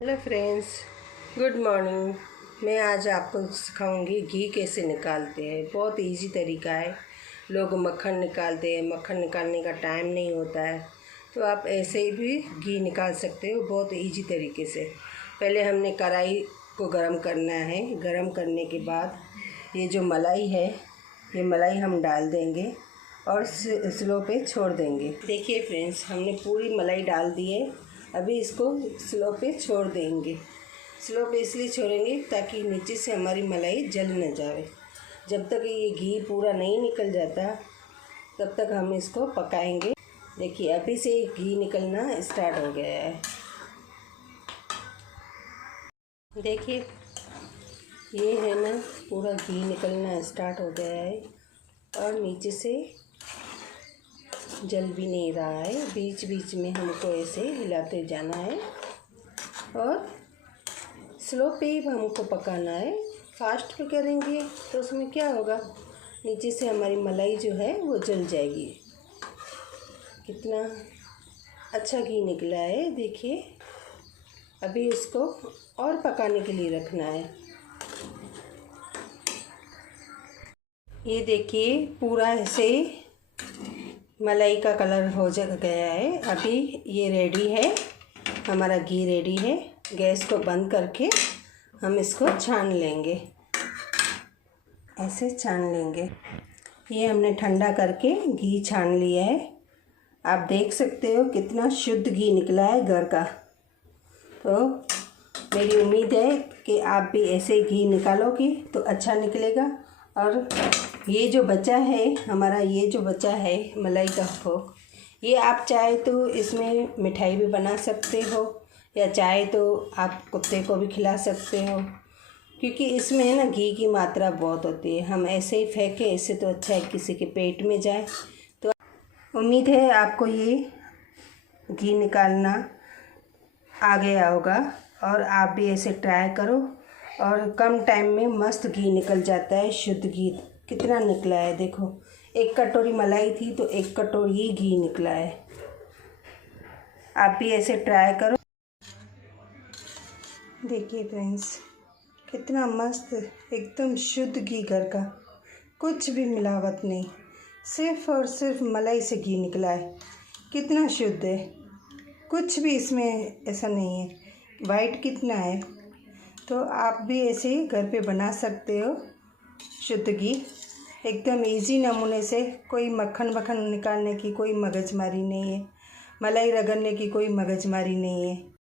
Hello friends, good morning. मैं आज आपको सिखाऊंगी घी कैसे निकालते हैं। बहुत इजी तरीका है। लोग मक्खन निकालते हैं, मक्खन निकालने का टाइम नहीं होता है, तो आप ऐसे ही भी घी निकाल सकते हो बहुत इजी तरीके से। पहले हमने कढ़ाई को गरम करना है। गरम करने के बाद ये जो मलाई है, ये मलाई हम डाल देंगे और स्लो पे छोड़ देंगे। देखिए फ्रेंड्स, हमने पूरी मलाई डाल दी है। अभी इसको स्लो पे छोड़ देंगे। स्लो पे इसलिए छोड़ेंगे ताकि नीचे से हमारी मलाई जल न जाए। जब तक ये घी पूरा नहीं निकल जाता तब तक हम इसको पकाएंगे। देखिए अभी से घी निकलना स्टार्ट हो गया है। देखिए ये है ना, पूरा घी निकलना स्टार्ट हो गया है और नीचे से जल भी नहीं रहा है। बीच बीच में हमको ऐसे हिलाते जाना है और स्लो पे ही हमको पकाना है। फास्ट पे करेंगे तो उसमें क्या होगा, नीचे से हमारी मलाई जो है वो जल जाएगी। कितना अच्छा घी निकला है देखिए। अभी इसको और पकाने के लिए रखना है। ये देखिए पूरा ऐसे मलाई का कलर हो गया है। अभी ये रेडी है, हमारा घी रेडी है। गैस को बंद करके हम इसको छान लेंगे, ऐसे छान लेंगे। ये हमने ठंडा करके घी छान लिया है। आप देख सकते हो कितना शुद्ध घी निकला है घर का। तो मेरी उम्मीद है कि आप भी ऐसे घी निकालोगे तो अच्छा निकलेगा। और ये जो बचा है हमारा, ये जो बचा है मलाई का खोक, ये आप चाहे तो इसमें मिठाई भी बना सकते हो या चाहे तो आप कुत्ते को भी खिला सकते हो, क्योंकि इसमें है ना घी की मात्रा बहुत होती है। हम ऐसे ही फेंके, इससे तो अच्छा है किसी के पेट में जाए। तो उम्मीद है आपको ये घी निकालना आ गया होगा और आप भी ऐसे ट्राई करो और कम टाइम में मस्त घी निकल जाता है। शुद्ध घी कितना निकला है देखो। 1 कटोरी मलाई थी तो 1 कटोरी घी निकला है। आप भी ऐसे ट्राई करो। देखिए फ्रेंड्स, कितना मस्त एकदम शुद्ध घी घर का, कुछ भी मिलावट नहीं, सिर्फ और सिर्फ मलाई से घी निकला है। कितना शुद्ध है, कुछ भी इसमें ऐसा नहीं है। वाइट कितना है, तो आप भी ऐसे ही घर पे बना सकते हो शुद्ध घी एकदम इजी नमूने से। कोई मक्खन निकालने की कोई मगजमारी नहीं है, मलाई रगड़ने की कोई मगजमारी नहीं है।